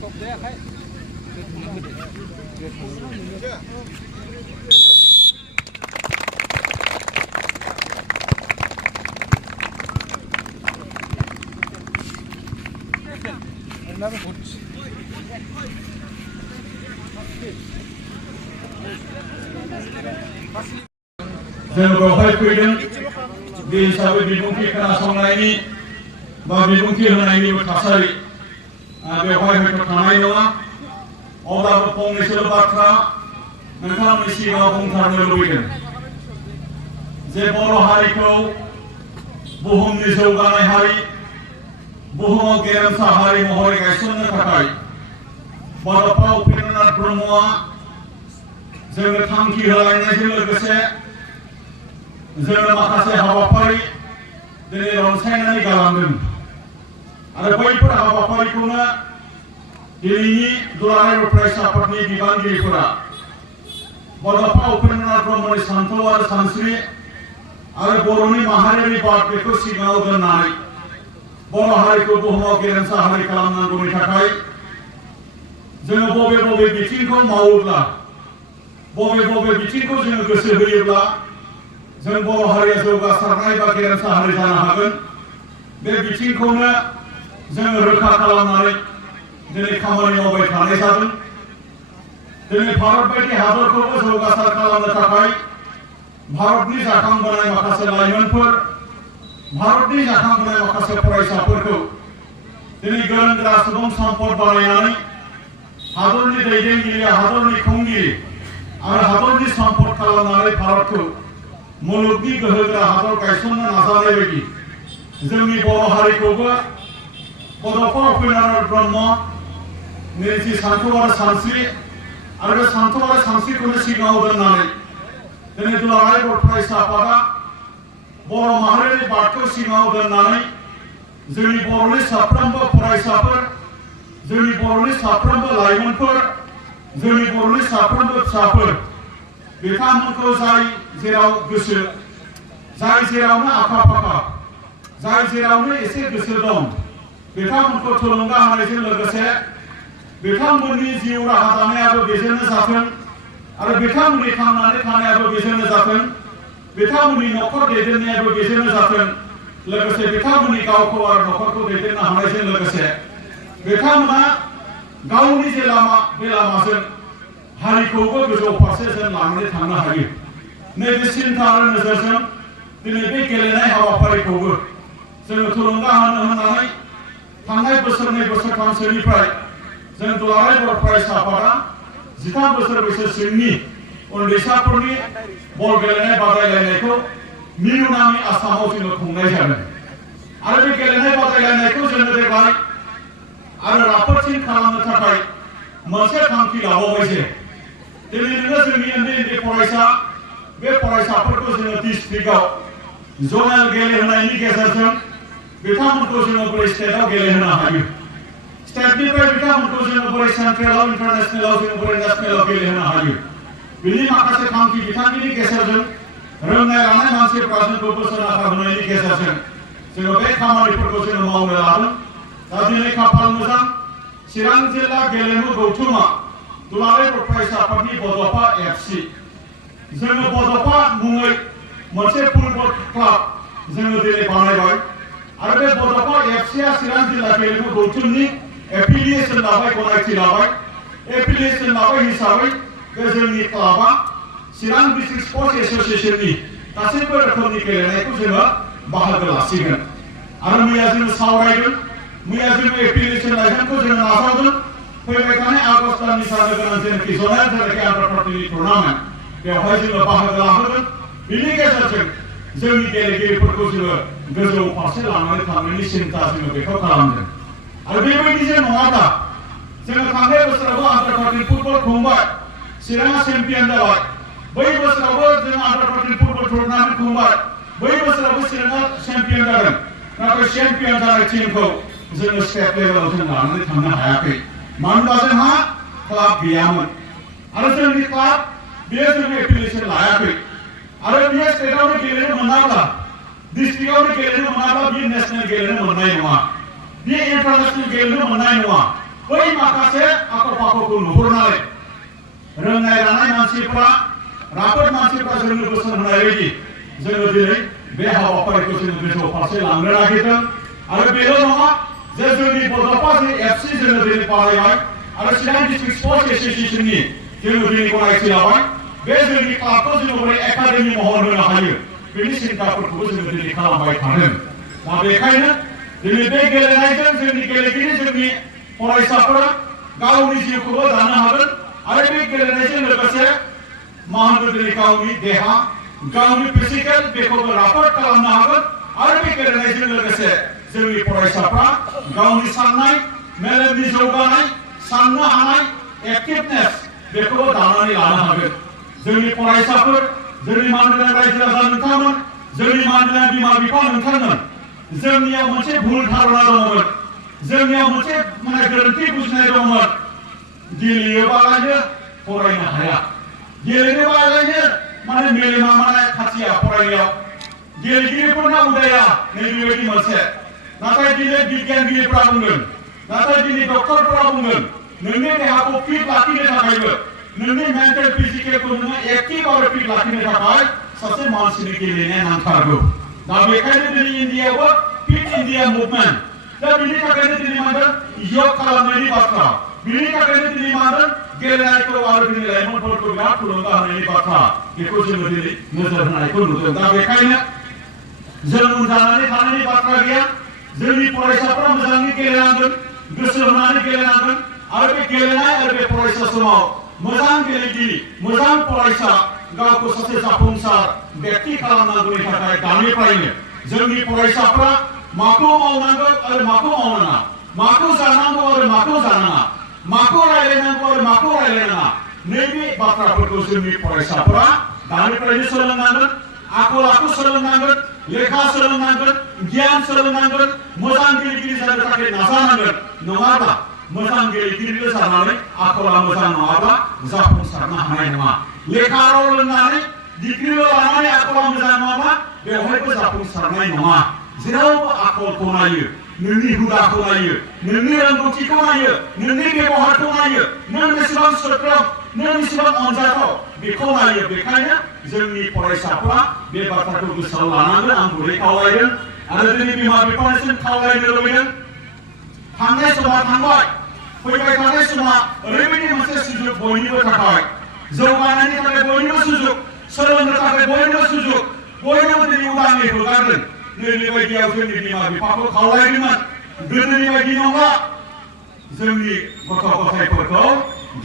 जों बेवहाय फैदों बे हिसाबै बिबुंथि खोनासंनायनि बा बिबुंथि होनायनिबो थासारि बेवहाय हयथ' थानाय नङा अब्लाबो फंनैसो बाथ्रा नोंथांमोननि सिगाङाव बुंथारनो लुबैदों जे बर' हारिखौ बुहुमनि जौगानाय हारि बुहुमाव गेरेमसा हारि महरै गायसननो थाखाय बड'फा उपेन्द्रनाथ ब्रह्मआ जोंनो थांखि होलायनायजों लोगोसे जोंनो माखासे हाबाफारि दिनै रनसायनानै गालांदों आरो बैफोर हाबाफारिखौनो दिनैनि दुलाराय फरायसा आफादनि बिबानगिरिफोरा बड'फा उपेन्द्रनाथ ब्रह्मनि सान्थौ आरो सानस्रि आरो बर'नि माहारियारि बाद बेखौ सिगाङाव दोननानै बर' हारिखौ बुहुमाव गेरेमसा हारि खालामनांगौनि थाखाय जोङो बबे बिथिंखौ मावोब्ला बबे बिथिंखौ जोङो गोसो होयोब्ला जों बर' हारिया जौगासारनाय बा गेरेमसा हारि जानो हागोन बे बिथिंखौनो जोङो रोखा खालामनानै दिनै खामानि मावबाय थानाय जादों। दिनै भारत बायदि हादरखौबो जौगासार खालामनो थाखाय भारतनि जाखांबोनाय माखासे लाइमोनफोर भारतनि जाखांबोनाय माखासे फरायसाफोरखौ दिनै गोरों गोरा सुबुं सम्पद बानायनानै हादरनि दैदेनगिरि हादरनि खुंगिरि आरो हादरनि सम्पद खालामनानै भारतखौ मुलुगनि गोहोगोरा हादर गायसननो नाजानाय बायदि जोंनि बर' हारिखौबो बड'फा उपेन्द्रनाथ ब्रह्मनि जि सान्थौ आरो सानस्रि आरो बे सान्थौ आरो सानस्रिखौनो सिगाङाव दोननानै दिनै दुलाराय बर' फरायसा आफादा बर' माहारियारि बादखौ सिगाङाव दोननानै जोंनि बर'नि साफ्रोमबो फरायसाफोर जोंनि बर'नि साफ्रोमबो लाइमोनफोर जोंनि बर'नि साफ्रोमबो फिसाफोर बिथांमोनखौ जाय जेराव गोसो जाय जेरावनो आखा फाखा जाय जेरावनो एसे गोसो दं बिथांमोनखौ थुलुंगा होनायजों लोगोसे बिथांमोननि जिउ राहा दानायाबो बेजोंनो जाथों आरो बिथांमोननि थांनानै थानायाबो बेजोंनो जाथों बिथांमोननि न'खर दैदेननायाबो बेजोंनो जाथों लोगोसे बिथांमोननि गावखौ आरो न'खरखौ दैदेननो हानायजों लोगोसे बिथांमोना गावनि जे लामा बे लामाजों हारिखौबो गोजौ फारसे जों लानानै थांनो हायो नैबे सिन्था आरो नोजोरजों दिनै बे गेलेनाय हाबाफारिखौबो जोङो थुलुंगा होनानै थांनाय बोसोरनै बोसोरथामसोनिफ्राय जों दुलाराय बर' फरायसा आफादा 13 बोसोर बैसोसिमनि उन्दैसाफोरनि बल गेलेनाय बादायलायनायखौ मिरु नामनि आसामाव जोङो खुंनाय जादों आरो बे गेलेनाय बादायलायनायखौ जोङो देग्लाय आरो राफोदसिन खालामनो थाखाय मोनसे थांखि लाबावबाय जे दिनै नोङो जोंनि उन्दै फरायसा बे फरायसाफोरखौ जोङो डिस्ट्रिक्टआव जनेल गेलेहोनायनि गेजेरजों बिथांमोनखौ जोङो बोरै स्टेटआव गेलेहोनो हायो स्टेटनिफ्राय बिथांमोनखौ जोङो बोरै सेन्ट्रेलाव इन्टारनेसनेलाव जोङो बोरै नेसनेलाव गेलेहोनो हायो बिनि माखासे थांखि बिथांखिनि गेजेरजों रोंनाय रानाय मानसिफ्रा जोंखौ बोसोन आखा होनायनि गेजेरजों जोङो बे खामानिफोरखौ जोङो मावनो लादों दा दिनै खाफाल मोजां चिरां जिल्ला गेलेमु गौथुमा दुलाराय बर' फरायसा आफादनि बड'फा FC जोङो बड'फा मुङै मोनसे फुटबल क्लाब जोङो दिनै बानायबाय आरो बे बड'फा FCआ चिरां जिल्ला गेलेमु गौथुमनि एफिलिएसन लाबाय गनायथि लाबाय एफिलिएसन लाबाय हिसाबै बे जोंनि क्लाबा चिरां डिस्ट्रिक्ट स्पर्ट्स एसोसिएशननि गासैबो रोखोमनि गेलेनायखौ जोङो बाहागो लासिगोन आरो मैया जोङो सावरायदों मैया जोङो एफिलिएसन लाइजामखौ जोङो नाजावदों फैबाय थानाय आगस्ट दाननि जानो गोनां जेनाखि जनाय जेनाखि आन्दार 14 टुर्नामेन्ट बेवहाय जोङो बाहागो लाहोगोन बिनि गेजेरजों जोंनि गेलेगिरिफोरखौ जोङो गोजौ फारसे लानानै थांनायनि सिन्था जोङो बेखौ खालामदों आरो बेबायदि जे नङाब्ला जोङो थांनाय बोसोरावबो आन्दार 14 फुटबल खुंबाय चिराङा चेम्पियन जाबाय बै बोसोरावबो जों आन्दार 14 फुटबल टुर्नामेन्ट खुंबाय बै बोसोरावबो चिराङा चेम्पियन जादों नाथाय चेम्पियन जानाय टीमखौ जोङो स्टेट लेभेलाव जों लानानै थांनो हायाखै मानोना जोंहा क्लाब गैयामोन आरो जोंनि क्लाब बेयो जों एफिलिएसन लायाखै आरो बेयो स्टेटआवनो गेलेनो मोनाब्ला डिस्ट्रिक्टआवनो गेलेनो मोनाब्ला बेयो नेशनेल गेलेनो मोननाय नङा बेयो इन्टारनेशनेल गेलेनो मोननाय नङा बै माखासे आखल फाखलखौ नुहुरनानै रोंनाय रानाय मानसिफ्रा राफोद मानसिफ्रा जोंनो बोसोन होनाय बायदि जोङो दिनै बे हाबाफारिखौ जोङो गोजौ फारसे लांनो नागिरदों आरो बेल' नङा जे जोंनि बड'फा जे एफसि जोङो दिनै बानायबाय आरो चिरां डिस्ट्रिक्ट स्पर्ट्स एसोसिएशननि जोङो दिनै गनायथि लाबाय बे जोंनि क्लाबखौ जोङो बोरै एकाडेमि महर होनो हायो बेनि सिन्थाफोरखौबो जोङो दिनै खालामबाय थादों दा बेखायनो दिनै बे गेलेनायजों जोंनि गेलेगिरि जोंनि फरायसाफोरा गावनि जिउखौबो दानो हागोन आरो बे गेलेनायजों लोगोसे मा होनो दिनै गावनि देहा गावनि फिजिकेल बेखौबो राफोद खालामनो हागोन आरो बे गेलेनायजों लोगोसे जोंनि फरायसाफ्रा गावनि साननाय मेलेमनि जौगानाय साननो हानाय एक्टिभनेस बेखौबो दानानै लानो हागोन जोंनि फरायसाफोर जोंनि मानगोनां रायजो राजा नोंथांमोन जोंनि मानगोनां बिमा बिफा नोंथांमोन जोंनियाव मोनसे भुल धारणा दंमोन जोंनियाव मोनसे गोरोन्थि बुजिनाय दंमोन गेलेयोबालायनो फरायनो हाया गेलेनोबालायनो मेलेमा खाथिया फरायनायाव गेलेगिरिफोरना उदाया नैबेबायदि मोनसे नाथाय दिनै बिगियानगिरिफ्रा बुंगोन नाथाय दिनै डक्टरफ्रा बुंगोन नोंनि देहाखौ फिट लाखिनो थाखायबो नोंनि मेन्टेल फिजिकेलखौ नोङो एक्टिभ आरो फिट लाखिनो थाखाय सासे मानसिनि गेलेनाया नांथारगौ दा बेखायनो दिनै इन्डियायावबो फिट इन्डिया मुभमेन्ट दा बिनि थाखायनो दिनै मा होनदों योग खालामनायनि बाथ्रा बिनि थाखायनो दिनै मा होनदों गेलेनायखौ आरो दिनै लाइमोनफोरखौ बिराद थुलुंगा होनायनि बाथ्रा बेखौ जोङो दिनै नोजोर होनायखौ नुदों दा बेखायनो जों उनजानानै थानायनि बाथ्रा गैया जोंनि फरायसाफ्रा मोजाङै गेलेनांगोन गोसो होनानै गेलेनांगोन आरो बे गेलेनाय आरो बे फरायसा समाव मोजां गेलेगिरि मोजां फरायसा गावखौ सासे जाफुंसार व्यक्ति खालामनांगौनि थाखाय दानिफ्रायनो जोंनि फरायसाफ्रा माखौ मावनांगौ आरो माखौ मावनाङा माखौ जानांगौ आरो माखौ जानाङा माखौ रायलायनांगौ आरो माखौ रायलायनाङा नैबे बाथ्राफोरखौ जोंनि फरायसाफ्रा दानिफ्रायनो सोलोंनांगोन आखल आखु सोलोंनांगोन लेखा सोलोंनांगोन गियान सोलोंनांगोन मोजां गेलेगिरि जानो थाखाय नाजानांगोन नङाब्ला मोजां गेलेगिरिल' जानानै आखला मोजां नङाब्ला जाफुंसारनो हानाय नङा लेखाल' रोंनानै डिग्रिल' लानानै आखला मोजां नङाब्ला बेवहायबो जाफुंसारनाय नङा जेरावबो आखलखौ नायो नोंनि हुदाखौ नायो नोंनि रोंगौथिखौ नायो नोंनि बेबहारखौ नायो नों बेसेबां सोद्रोम नों बेसेबां अनजाथाव बेखौ नायो बेखायनो जोंनि फरायसाफ्रा बे बाथ्राखौ गोसोआव लानांगोन आं गुरै खावलायदों आरो दिनै बिमा बिफानिसिम खावलायनो लुबैदों थांनाय समा थांबाय फैबाय थानाय समा ओरैबायदि मोनसे सुजुग बयनिबो थाखाय जौगानायनि थाखाय बयनिबो सुजुग सोलोंनो थाखाय बयनिबो सुजुग बयनोबो दिनै उदाङै हगारदों नैबेबायदियाव जोंनि बिमा बिफाखौ खावलायदोंमोन गोदोनि बायदि नङा जोंनि गथ' गथायफोरखौ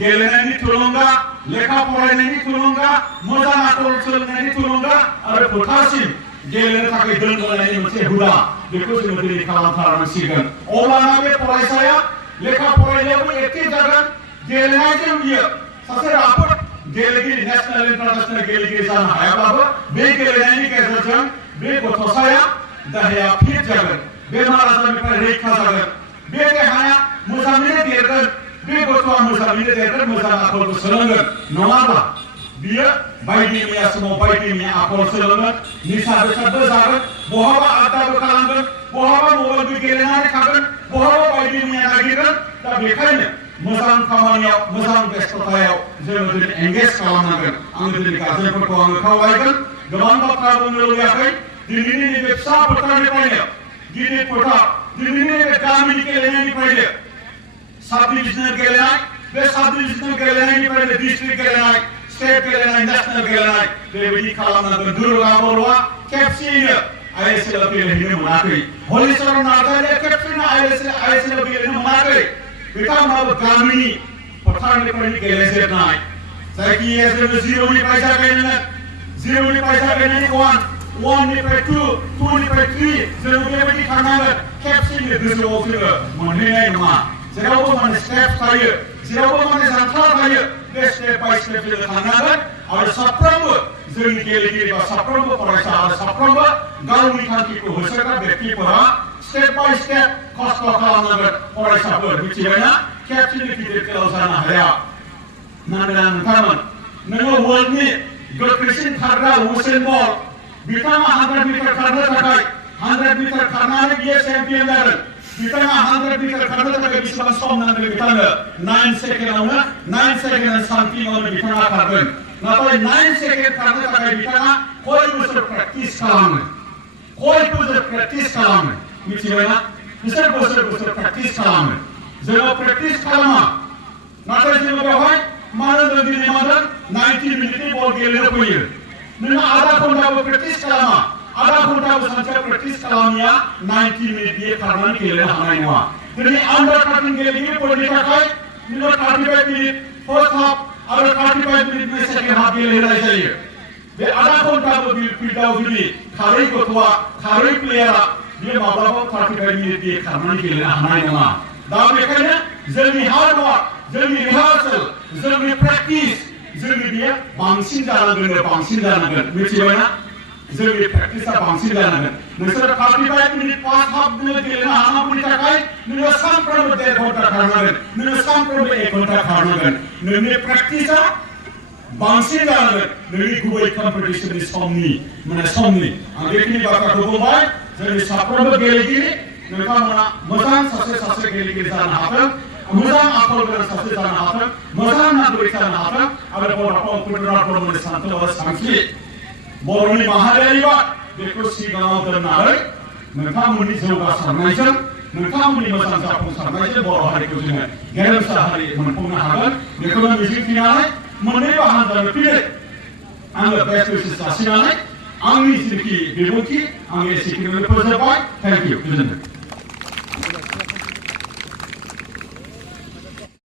गेलेनायनि थुलुंगा लेखा फरायनायनि थुलुंगा मोजां आखल सोलोंनायनि थुलुंगा आरो फोथारसिम गेलेनो थाखाय दोनबोनायनि मोनसे हुदा बेखौ जोङो दिनै खालामथारनांसिगोन अब्लाना बे फरायसाया लेखा फरायनायावबो एक्टिभ जागोन गेलेनायजों बियो सासे राफोद गेलेगिरि नेशनेल इन्टारनेशनेल गेलेगिरि जानो हायाब्लाबो बे गेलेनायनि गेजेरजों बे गथ'साया देहाया फिट जागोन बेमार आजारनिफ्राय रैखा जागोन बे देहाया मोजाङैनो देरगोन बे गथ'आ मोजाङैनो देरगोन मोजां आखलखौ सोलोंगोन नङाब्ला बियो बायदि मैया समाव बायदि मैया आखल सोलोंगोन निसा बेसादबो जागोन बहाबा आड्डाबो खालामगोन बहाबा मबाइलबो गेलेनानै थागोन बहाबा बायदि मैया नागिरगोन दा बेखायनो मोजां खामानियाव मोजां बेस्थ'तायाव जोङो दिनै एंगेज खालामनांगोन आङो दिनै गार्जेनफोरखौ आङो खावलायगोन गोबां बाथ्रा बुंनो लुबैयाखै दिनैनि नैबे फिसा फोथारनिफ्रायनो गिदिर फोथार दिनैनि नैबे गामिनि गेलेनायनिफ्रायनो साब डिभिजनेल गेलेनाय बे साब डिभिजनेल गेलेनायनिफ्रायनो डिस्ट्रिक्ट गेलेनाय स्टेट गेलेनाय नेशनेल गेलेनाय बेबायदि खालामनांगोन दुर्गा बर'आ खेबसेयैनो आइएसएल गेलेहैनो मोनाखै हलिचरन नार्जारिया खेबसेयैनो आइएसएल गेलेनो मोनाखै बिथांमोनाबो गामिनि फोथारनिफ्रायनो गेलेजेननाय जायखिजाया जोङो जिर'निफ्राय जागायनानै वाननिफ्राय टु टुनिफ्राय थ्रि जोङो बेबायदि थांनांगोन खेबसेयैनो गोजौआव जोङो मोनहैनाय नङा जेरावबो स्टेप थायो जेरावबो जांख्ला थायो बे स्टेप बाय स्टेप जोङो थांनांगोन आरो साफ्रोमबो जोंनि गेलेगिरि बा साफ्रोमबो फरायसा आरो साफ्रोमबो गावनि थांखिखौ होसोग्रा व्यक्तिफोरा स्टेप बाय स्टेप खस्थ' खालामनांगोन फरायसाफोर मिथिबायना खेबसेनो गिदिर गोलाव जानो हाया मानोना नोंथांमोन नोङो वर्ल्डनि गोख्रैसिन खारग्रा हुसेन बल्ट बिथाङा 100 मिटार खारनो थाखाय 100 मिटार खारनानै बियो चेम्पियन जादों बिथाङा 100 मिटार खारनो थाखाय बेसेबां सम नांगोन बिथांनो 9 सेकेन्डआवनो 9 सेकेन्ड सामथिंआवनो बिथाङा खारगोन नाथाय 9 सेकेन्ड खारनो थाखाय बिथाङा कय बोसोर प्रेक्टिस खालामो कय बोसोर प्रेक्टिस खालामो मिथिबायना बिसोर बोसोर प्रेक्टिस खालामो जोङो प्रेक्टिस खालामा नाथाय जोङो बेवहाय मानो दिनै मानो 90 मिनिटनि बल गेलेनो फैयो नों आधा घन्टाबो प्रेक्टिस खालामा आधा घन्टाबो सानसेयाव प्रेक्टिस खालामनाया 90 मिनिट बियो खारनानै गेलेनो हानाय नङा दिनै आन्डार 13 गेलेगिरिफोरनि थाखाय नोङो 35 मिनिट फार्स्ट हाफ आरो 35 मिनिट सेकेन्ड हाफ गेलेनाय जायो बे आधा घन्टाबो फिल्डआव जुदि खारै गथ'आ खारै प्लेयारा बियो माब्लाबाबो 35 मिनिट बियो खारनानै गेलेनो हानाय नङा दा बेखायनो जोंनि हार्ड वार्क जोंनि रिहार्सेल जोंनि प्रेक्टिस जोंनि बियो बांसिन जानांगोन मिथिबायना जोंनि प्रेक्टिसा बांसिन जानांगोन नोंसोर 35 मिनिट फार्स्ट हाफ नोङो गेलेनो हानांगौनि थाखाय नोङो सानफ्रोमबो 1.5 घन्टा खारनांगोन नोङो सानफ्रोमबो 1 घन्टा खारनांगोन नोंनि प्रेक्टिसा बांसिन जानांगोन नोंनि गुबै कम्पिटिशननि समनि आं बेखिनि बाथ्राखौ बुंबाय जोंनि साफ्रोमबो गेलेगिरि नोंथांमोना मोजां सासे गेलेगिरि जानो हाथों मोजां आखल गोनां सासे जानो हाथों मोजां नागरिक जानो हाथों आरो बर'खौ उपेन्द्रनाथ ब्रह्मनि सान्थौ आरो सानस्रि बर'नि माहारियारि बाद बेखौ सिगाङाव दोननानै नोंथांमोननि जौगासारनायजों नोंथांमोननि मोजां जाफुंसारनायजों बर' हारिखौ जोङो गेरेमसा हारि मोनफुंनो हागोन बेखौनो मिजिंथिनानै मोननैबो हानजानो फिन आङो बेस्ट उइसेस जासिनानै आंनि जिखि बिबुंथि आंनि एसेखिनिखौनो फोजोबबाय थेंक इउ गोजोन्थों